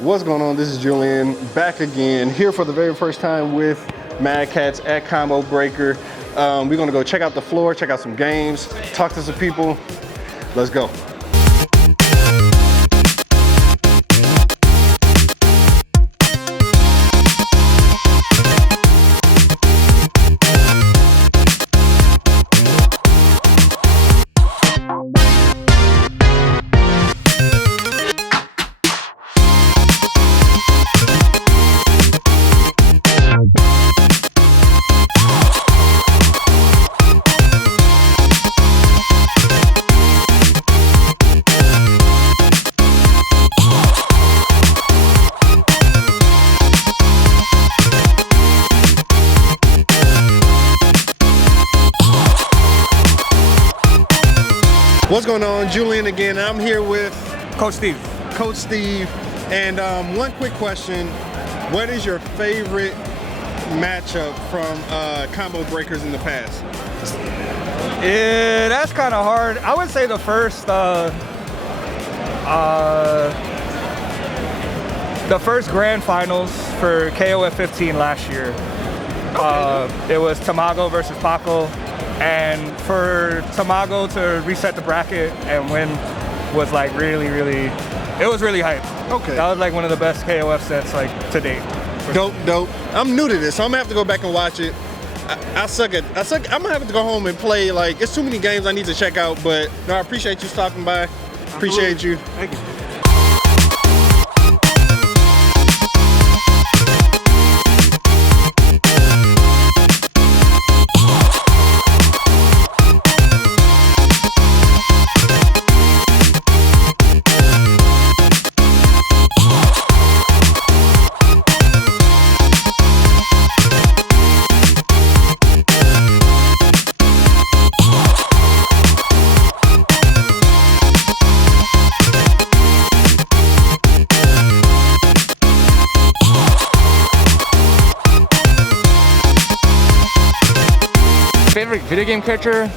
What's going on? This is Julian, back again, here for the very first time with Mad Catz at Combo Breaker. We're gonna go check out the floor, check out some games, talk to some people. Let's go. What's going on? Julian again. I'm here with Coach Steve. And one quick question. What is your favorite matchup from Combo Breakers in the past? Yeah, that's kind of hard. I would say the first grand finals for KOF 15 last year. Okay. It was Tamago versus Paco. And for Tamago to reset the bracket and win was like really, it was really hype. Okay. That was like one of the best KOF sets like to date. Dope. I'm new to this, so I'm gonna have to go back and watch it. I suck. I'm gonna have to go home and play. Like, it's too many games I need to check out. But no, I appreciate you stopping by. Appreciate you. Thank you. Favorite video game character?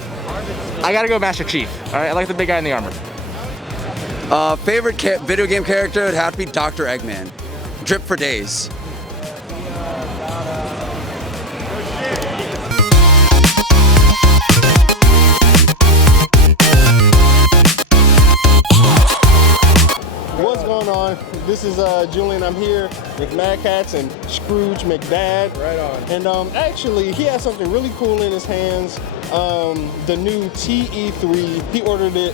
I gotta go Master Chief. All right, I like the big guy in the armor. Favorite video game character would have to be Dr. Eggman. Drip for days. What's going on? This is Julian. I'm here with Mad Catz and Scrooge McDad. Right on. And actually, he has something really cool in his hands. The new TE3. He ordered it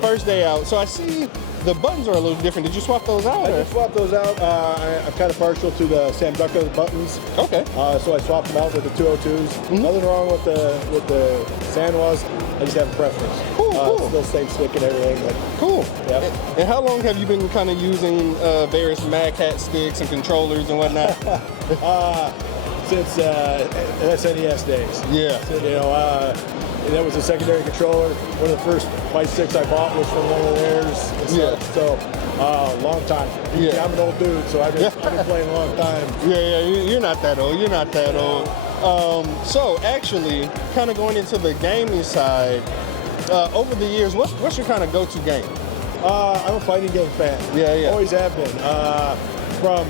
first day out. So I see the buttons are a little different. Did you swap those out? I did swap those out. I'm kind of partial to the Samduca buttons. Okay. So I swapped them out with the 202s. Mm-hmm. Nothing wrong with the Sanwas. I just have a preference. Cool. Still same stick and everything. But Cool. Yeah. And how long have you been kind of using various Mad Catz sticks and controllers and whatnot? Since SNES days. Yeah. So, and that was a secondary controller. One of the first fight sticks I bought was from one of theirs. And Yeah. So, long time. Yeah. I'm an old dude, so I've been playing a long time. Yeah, you're not that old. You're not that old. So actually, kind of going into the gaming side, over the years, what's your kind of go-to game? I'm a fighting game fan. Yeah. Always have been. From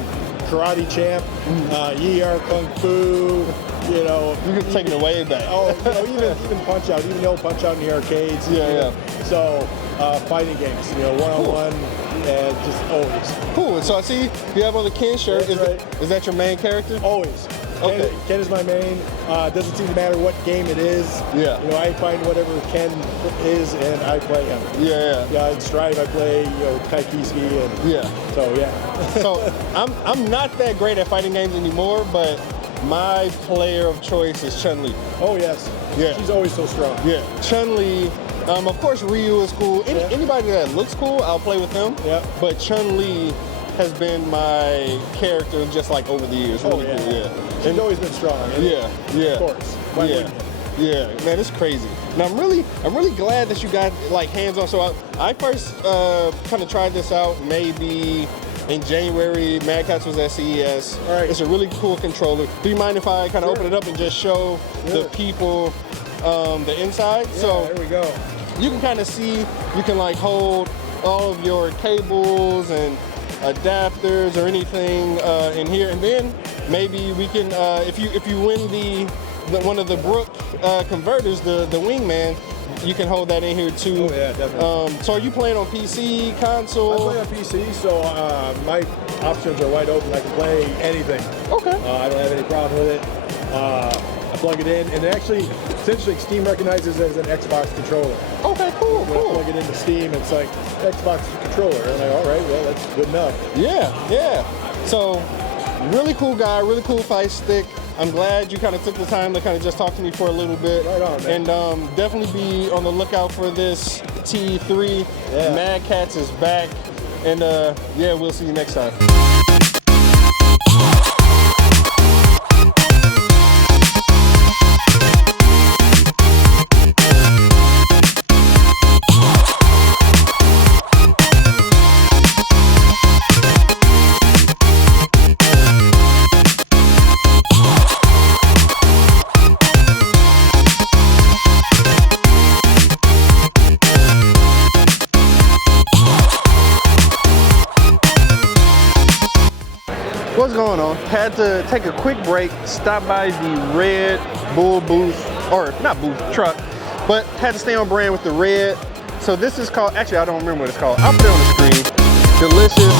Karate Champ, ER Kung Fu, You're taking it way back. even Punch Out, even the old Punch Out in the arcades. Yeah. So, fighting games, one-on-one, and just always. Cool. So I see you have on the Ken shirt. That's right. Is that your main character? Always. Okay. Ken is my main. Doesn't seem to matter what game it is. Yeah. I find whatever Ken is and I play him. Yeah. Yeah, in Strive I play, Kaikiski and Yeah. so yeah. So I'm not that great at fighting games anymore, but my player of choice is Chun-Li. Oh yes. Yeah. She's always so strong. Yeah. Chun-Li. Of course, Ryu is cool. Anybody that looks cool, I'll play with them. Yeah. But Chun-Li has been my character just like over the years. Really cool. Yeah. She's always been strong. Yeah. Of course. Why wouldn't you? Yeah, man, it's crazy. And I'm really glad that you got like hands-on. So I first kind of tried this out maybe in January. Mad Catz was at CES. All right. It's a really cool controller. Do you mind if I kind of open it up and just show the people the inside? Yeah, so there we go. You can kind of see, you can like hold all of your cables and adapters or anything in here, and then maybe we can, if you win the one of the Brook converters, the wingman, you can hold that in here too. Oh yeah, definitely. So are you playing on PC, console? I play on PC, so my options are wide open. I can play anything. Okay. I don't have any problem with it. I plug it in, and actually, it's interesting. Steam recognizes it as an Xbox controller. Okay, cool, When I plug it into Steam, it's like Xbox controller. And I'm like, all right, well, that's good enough. Yeah. So, really cool guy, really cool fight stick. I'm glad you kind of took the time to kind of just talk to me for a little bit. Right on, man. And definitely be on the lookout for this T3. Yeah. Mad Catz is back. And yeah, we'll see you next time. What's going on? Had to take a quick break, stop by the Red Bull booth, or not booth, truck, but had to stay on brand with the red. So this is called, actually I don't remember what it's called. I'll put it on the screen. Delicious.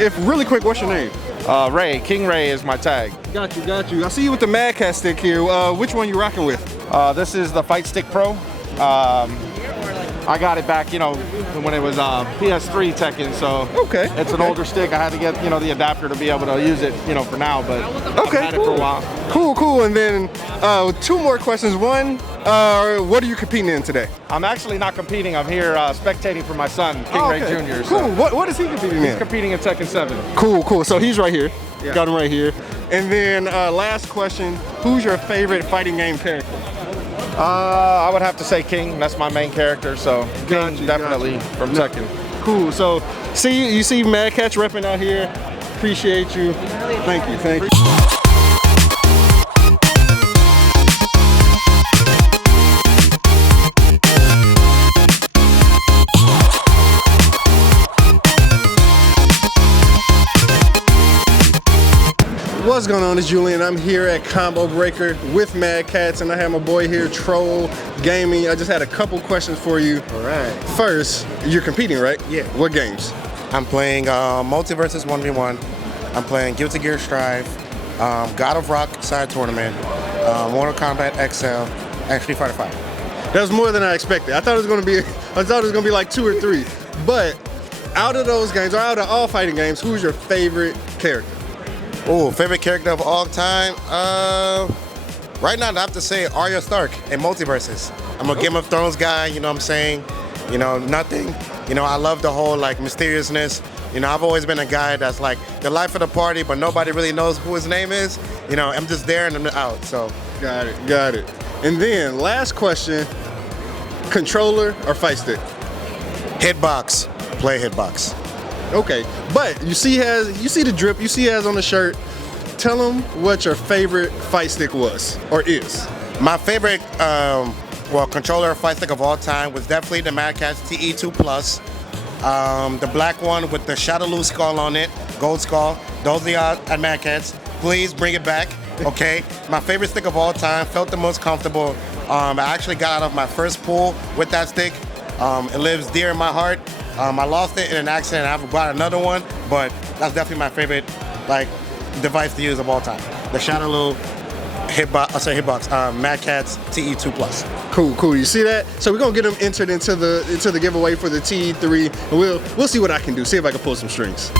If really quick, what's your name? Ray, King Ray is my tag. Got you. I see you with the Mad Catz stick here. Which one you rocking with? This is the Fight Stick Pro. I got it back, when it was PS3 Tekken, so Okay. it's an older stick. I had to get, the adapter to be able to use it, for now, but I've had it for a while. Cool. And then two more questions. One, what are you competing in today? I'm actually not competing. I'm here spectating for my son, King Ray Jr. Cool. So What is he competing he's in? competing in Tekken 7. Cool. So he's right here. Yeah. Got him right here. And then last question, who's your favorite fighting game character? I would have to say King. That's my main character, so Got King you, definitely from Tekken. Cool. So you see Mad Catz repping out here. Appreciate you. Thank you. What's going on? It's Julian. I'm here at Combo Breaker with Mad Catz, and I have my boy here, Troll Gaming. I just had a couple questions for you. All right. First, you're competing, right? Yeah. What games? I'm playing Multiversus 1v1. I'm playing Guilty Gear Strive, God of Rock side tournament, Mortal Kombat XL, and Street Fighter 5. That was more than I expected. I thought it was gonna be like 2 or 3. But out of those games, or out of all fighting games, who's your favorite character? Oh, favorite character of all time? Right now, I have to say Arya Stark in Multiversus. I'm a Game of Thrones guy, you know what I'm saying? Nothing. I love the whole mysteriousness. I've always been a guy that's like the life of the party, but nobody really knows who his name is. I'm just there and I'm out, so. Got it. And then last question, controller or fight stick? Hitbox. Play hitbox. Okay, but you see the drip, you see has on the shirt. Tell them what your favorite fight stick was, or is. My favorite controller fight stick of all time was definitely the Mad Catz TE2 Plus. The black one with the Shadowloo skull on it, gold skull. Those of y'all at Mad Catz, please bring it back, okay? My favorite stick of all time, felt the most comfortable. I actually got out of my first pool with that stick. It lives dear in my heart. I lost it in an accident. I've got another one, but that's definitely my favorite device to use of all time. The Shadowloo hitbox, Mad Catz TE2 Plus. Cool. You see that? So we're gonna get them entered into the giveaway for the TE3. And we'll see what I can do. See if I can pull some strings.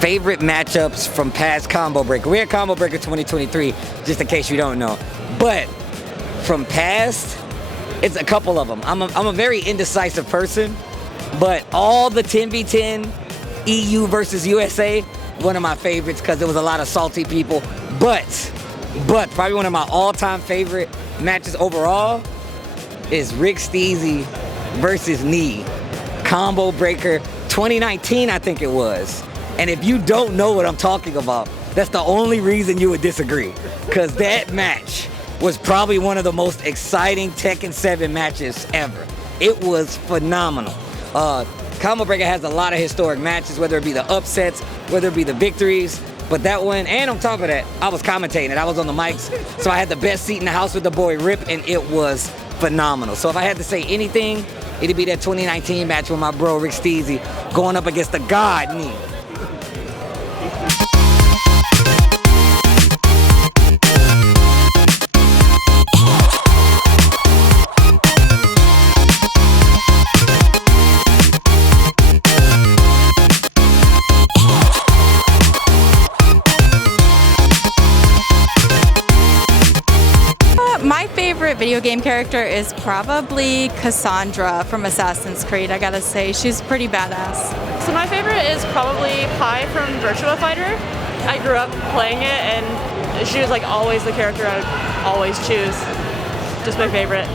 Favorite matchups from past Combo Breaker. We're at Combo Breaker 2023, just in case you don't know. But from past, it's a couple of them. I'm a very indecisive person, but all the 10v10 EU versus USA, one of my favorites because there was a lot of salty people. But probably one of my all-time favorite matches overall is Rick Steezy versus Knee. Combo Breaker 2019, I think it was. And if you don't know what I'm talking about, that's the only reason you would disagree. Because that match was probably one of the most exciting Tekken 7 matches ever. It was phenomenal. Combo Breaker has a lot of historic matches, whether it be the upsets, whether it be the victories. But that one, and on top of that, I was commentating it. I was on the mics, so I had the best seat in the house with the boy Rip, and it was phenomenal. So if I had to say anything, it'd be that 2019 match with my bro Rick Steezy going up against the God Knee. My favorite video game character is probably Cassandra from Assassin's Creed. I gotta say, she's pretty badass. So my favorite is probably Pi from Virtua Fighter. I grew up playing it and she was like always the character I would always choose. Just my favorite.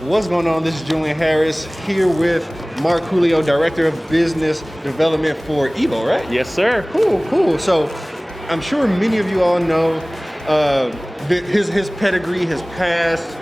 What's going on? This is Julian Harris here with Mark Julio, Director of Business Development for Evo, right? Yes, sir. Cool. So I'm sure many of you all know his pedigree, his past.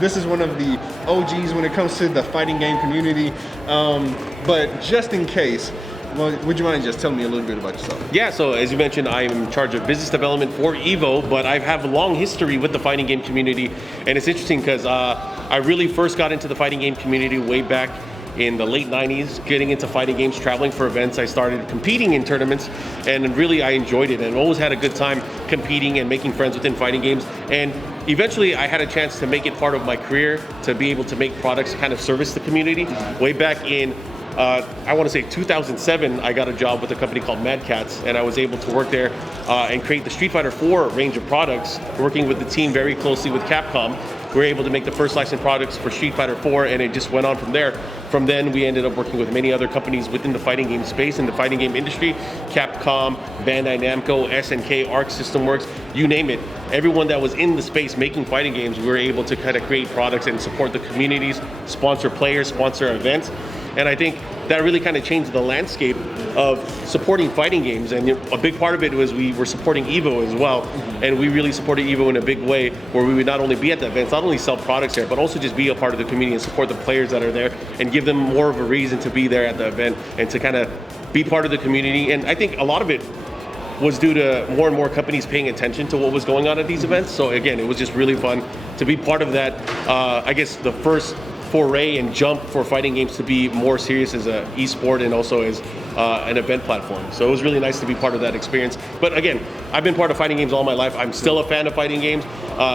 This is one of the OGs when it comes to the fighting game community. But just in case, would you mind just telling me a little bit about yourself? Yeah, so as you mentioned, I am in charge of business development for Evo, but I have a long history with the fighting game community. And it's interesting because I really first got into the fighting game community way back in the late 90s, getting into fighting games, traveling for events. I started competing in tournaments, and really I enjoyed it and always had a good time competing and making friends within fighting games. And eventually I had a chance to make it part of my career, to be able to make products kind of service the community. Way back in I want to say 2007, I got a job with a company called Catz, and I was able to work there and create the Street Fighter 4 range of products, working with the team very closely with Capcom. We were able to make the first licensed products for Street Fighter 4, and it just went on from there. From then, we ended up working with many other companies within the fighting game space, in the fighting game industry. Capcom, Bandai Namco, SNK, Arc System Works, you name it. Everyone that was in the space making fighting games, we were able to kind of create products and support the communities, sponsor players, sponsor events. And I think that really kind of changed the landscape of supporting fighting games. And a big part of it was we were supporting Evo as well. And we really supported Evo in a big way, where we would not only be at the events, not only sell products there, but also just be a part of the community and support the players that are there and give them more of a reason to be there at the event and to kind of be part of the community. And I think a lot of it was due to more and more companies paying attention to what was going on at these events. So again, it was just really fun to be part of that. I guess the first foray and jump for fighting games to be more serious as an esport and also as an event platform. So it was really nice to be part of that experience. But again, I've been part of fighting games all my life. I'm still a fan of fighting games.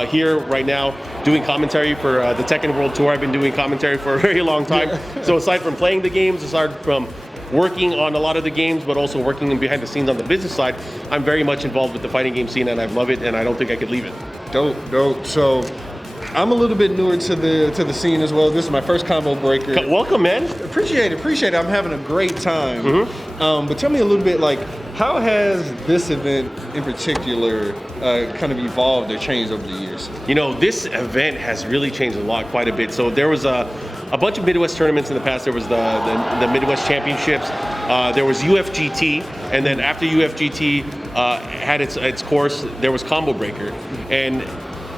Here right now, doing commentary for the Tekken World Tour. I've been doing commentary for a very long time. So aside from playing the games, aside from working on a lot of the games, but also working behind the scenes on the business side, I'm very much involved with the fighting game scene, and I love it, and I don't think I could leave it. Dope. So I'm a little bit newer to the scene as well. This is my first combo breaker. Welcome, man. Appreciate it. I'm having a great time. But tell me a little bit, like, how has this event in particular kind of evolved or changed over the years? You know, this event has really changed a lot, quite a bit. So there was a bunch of Midwest tournaments in the past. There was the Midwest Championships. There was UFGT, and then after UFGT had its course, there was Combo Breaker. And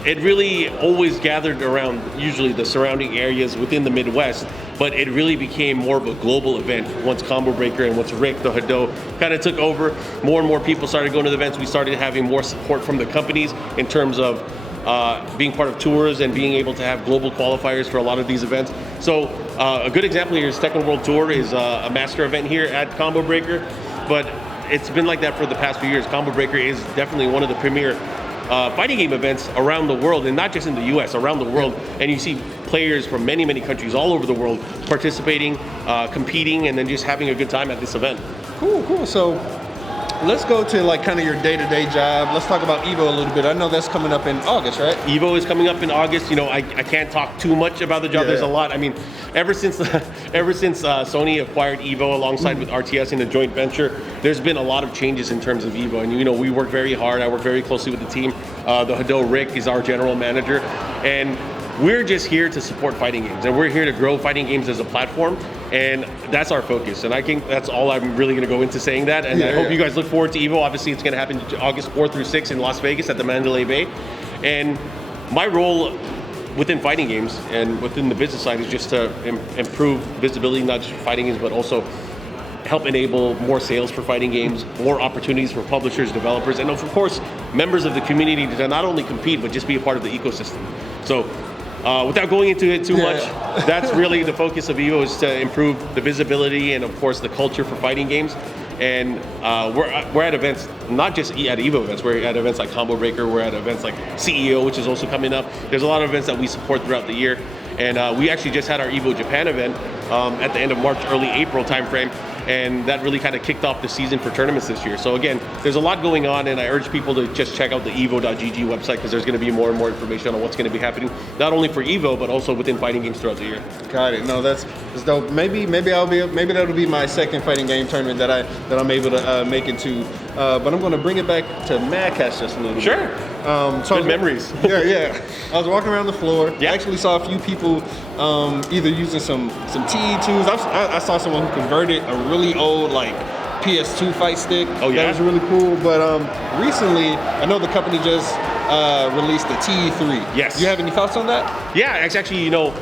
it really always gathered around usually the surrounding areas within the Midwest, but it really became more of a global event once Combo Breaker and once Rick, the Hado, kind of took over. More and more people started going to the events. We started having more support from the companies in terms of being part of tours and being able to have global qualifiers for a lot of these events. So a good example here is Tekken World Tour is a master event here at Combo Breaker, but it's been like that for the past few years. Combo Breaker is definitely one of the premier fighting game events around the world, and not just in the U.S., around the world. And you see players from many, many countries all over the world participating, competing, and then just having a good time at this event. Cool. So let's go to like kind of your day-to-day job. Let's talk about EVO a little bit. I know that's coming up in August, right? EVO is coming up in August. You know, I can't talk too much about the job. Yeah. There's a lot. I mean, ever since Sony acquired EVO alongside with RTS in a joint venture, there's been a lot of changes in terms of EVO. And, you know, we work very hard. I work very closely with the team. The Hado Rick is our general manager. And we're just here to support fighting games, and we're here to grow fighting games as a platform, and that's our focus. And I think that's all I'm really going to go into saying that. And I hope you guys look forward to EVO. Obviously, it's going to happen August 4th through 6th in Las Vegas at the Mandalay Bay. And my role within fighting games and within the business side is just to improve visibility, not just for fighting games, but also help enable more sales for fighting games, more opportunities for publishers, developers, and of course, members of the community to not only compete, but just be a part of the ecosystem. So, without going into it too much, that's really the focus of EVO, is to improve the visibility and, of course, the culture for fighting games. And we're at events, not just at EVO events, we're at events like Combo Breaker, we're at events like CEO, which is also coming up. There's a lot of events that we support throughout the year. And we actually just had our EVO Japan event at the end of March, early April timeframe. And that really kind of kicked off the season for tournaments this year. So again, there's a lot going on, and I urge people to just check out the evo.gg website, because there's going to be more and more information on what's going to be happening, not only for EVO, but also within fighting games throughout the year. Got it. No, that's dope. Maybe that'll be my second fighting game tournament that I'm able to make it to. But I'm going to bring it back to Mad Catz just a little bit. Sure. So good memories. Yeah. I was walking around the floor. I actually saw a few people either using some TE2s. I saw someone who converted a really old like PS2 fight stick. Oh yeah. That was really cool. But recently, I know the company just released the TE3. Yes. Do you have any thoughts on that? Yeah, it's actually, you know,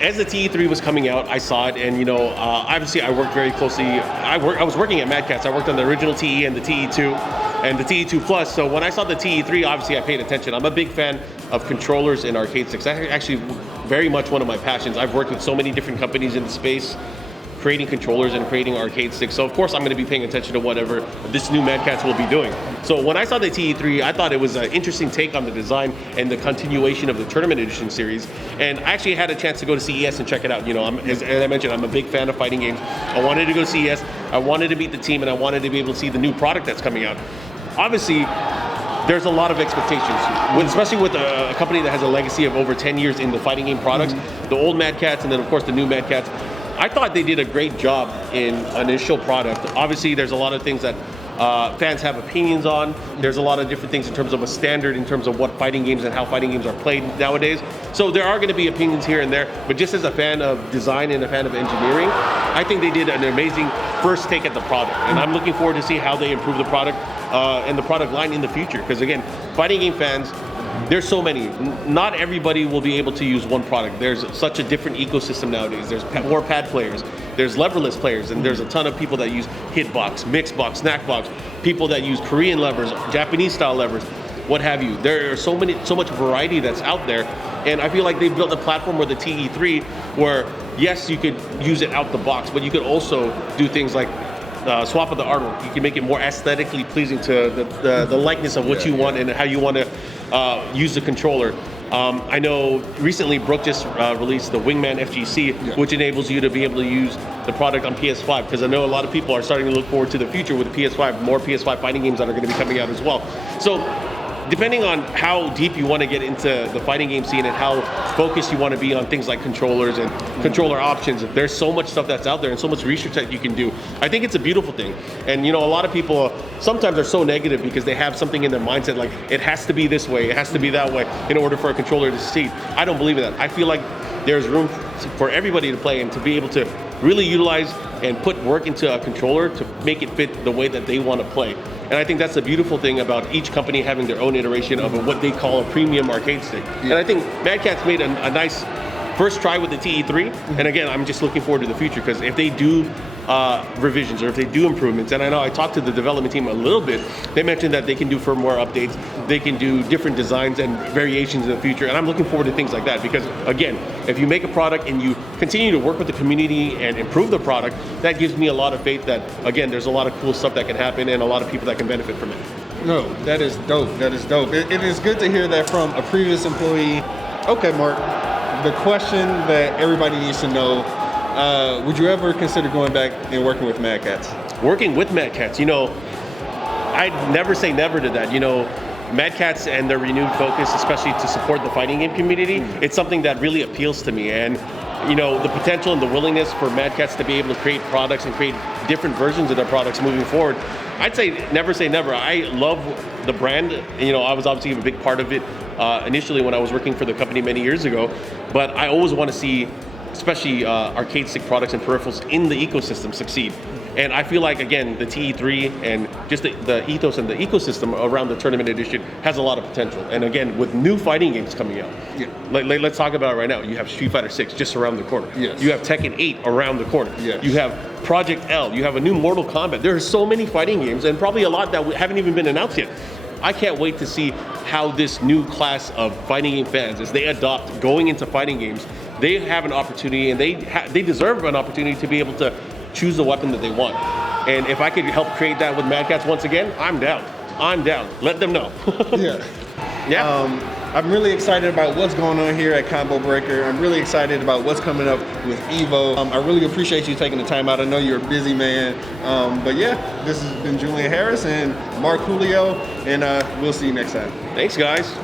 as the TE3 was coming out, I saw it, and you know, obviously I worked very closely. I was working at Mad Catz. I worked on the original TE and the TE2 and the TE2 Plus. So when I saw the TE3, obviously I paid attention. I'm a big fan of controllers and arcade sticks. That's actually very much one of my passions. I've worked with so many different companies in the space, creating controllers and creating arcade sticks. So of course I'm going to be paying attention to whatever this new Mad Catz will be doing. So when I saw the TE3, I thought it was an interesting take on the design and the continuation of the Tournament Edition series. And I actually had a chance to go to CES and check it out. You know, as I mentioned, I'm a big fan of fighting games. I wanted to go to CES, I wanted to meet the team, and I wanted to be able to see the new product that's coming out. Obviously, there's a lot of expectations, especially with a company that has a legacy of over 10 years in the fighting game products, the old Mad Catz, and then of course the new Mad Catz. I thought they did a great job in initial product. Obviously, there's a lot of things that fans have opinions on. There's a lot of different things in terms of a standard, in terms of what fighting games and how fighting games are played nowadays. So there are going to be opinions here and there, but just as a fan of design and a fan of engineering, I think they did an amazing first take at the product. And I'm looking forward to see how they improve the product and the product line in the future. Because again, fighting game fans, there's so many. Not everybody will be able to use one product. There's such a different ecosystem nowadays. There's more pad players, there's leverless players, and there's a ton of people that use hitbox, mixbox, snackbox, people that use Korean levers, Japanese style levers, what have you. There are so much variety that's out there, and I feel like they've built a platform with the TE3 where yes, you could use it out the box, but you could also do things like swap of the artwork. You can make it more aesthetically pleasing to the likeness of what you want and how you want to use the controller. I know recently Brooke just released the Wingman FGC, which enables you to be able to use the product on PS5, because I know a lot of people are starting to look forward to the future with PS5, more PS5 fighting games that are going to be coming out as well. So depending on how deep you want to get into the fighting game scene and how focused you want to be on things like controllers and controller options, there's so much stuff that's out there and so much research that you can do. I think it's a beautiful thing. And you know, a lot of people sometimes are so negative because they have something in their mindset like it has to be this way, it has to be that way in order for a controller to succeed. I don't believe in that. I feel like there's room for everybody to play and to be able to really utilize and put work into a controller to make it fit the way that they want to play. And I think that's the beautiful thing about each company having their own iteration of what they call a premium arcade stick. And I think Mad Catz made a nice first try with the TE3. And again, I'm just looking forward to the future, because if they do revisions or if they do improvements, and I know I talked to the development team a little bit, they mentioned that they can do firmware updates, they can do different designs and variations in the future, and I'm looking forward to things like that, because again, if you make a product and you continue to work with the community and improve the product, that gives me a lot of faith that, again, there's a lot of cool stuff that can happen and a lot of people that can benefit from it. No, that is dope. That is dope. It is good to hear that from a previous employee. Okay, Mark, the question that everybody needs to know, would you ever consider going back and working with Mad Catz? Working with Mad Catz, you know, I'd never say never to that. You know, Mad Catz and their renewed focus, especially to support the fighting game community, it's something that really appeals to me. And you know, the potential and the willingness for Mad Catz to be able to create products and create different versions of their products moving forward, I'd say never. I love the brand. You know, I was obviously a big part of it initially when I was working for the company many years ago, but I always want to see, especially arcade stick products and peripherals in the ecosystem succeed. And I feel like, again, the TE3 and just the ethos and the ecosystem around the tournament edition has a lot of potential. And again, with new fighting games coming out, let's talk about it right now. You have Street Fighter 6 just around the corner. Yes. You have Tekken 8 around the corner. Yes. You have Project L. You have a new Mortal Kombat. There are so many fighting games, and probably a lot that haven't even been announced yet. I can't wait to see how this new class of fighting game fans, as they adopt going into fighting games, they have an opportunity, and they deserve an opportunity to be able to choose the weapon that they want. And if I could help create that with Mad Catz once again, I'm down. Let them know. Yeah. I'm really excited about what's going on here at Combo Breaker. I'm really excited about what's coming up with Evo. I really appreciate you taking the time out. I know you're a busy man. But yeah, this has been Julian Harris and Mark Julio, and we'll see you next time. Thanks, guys.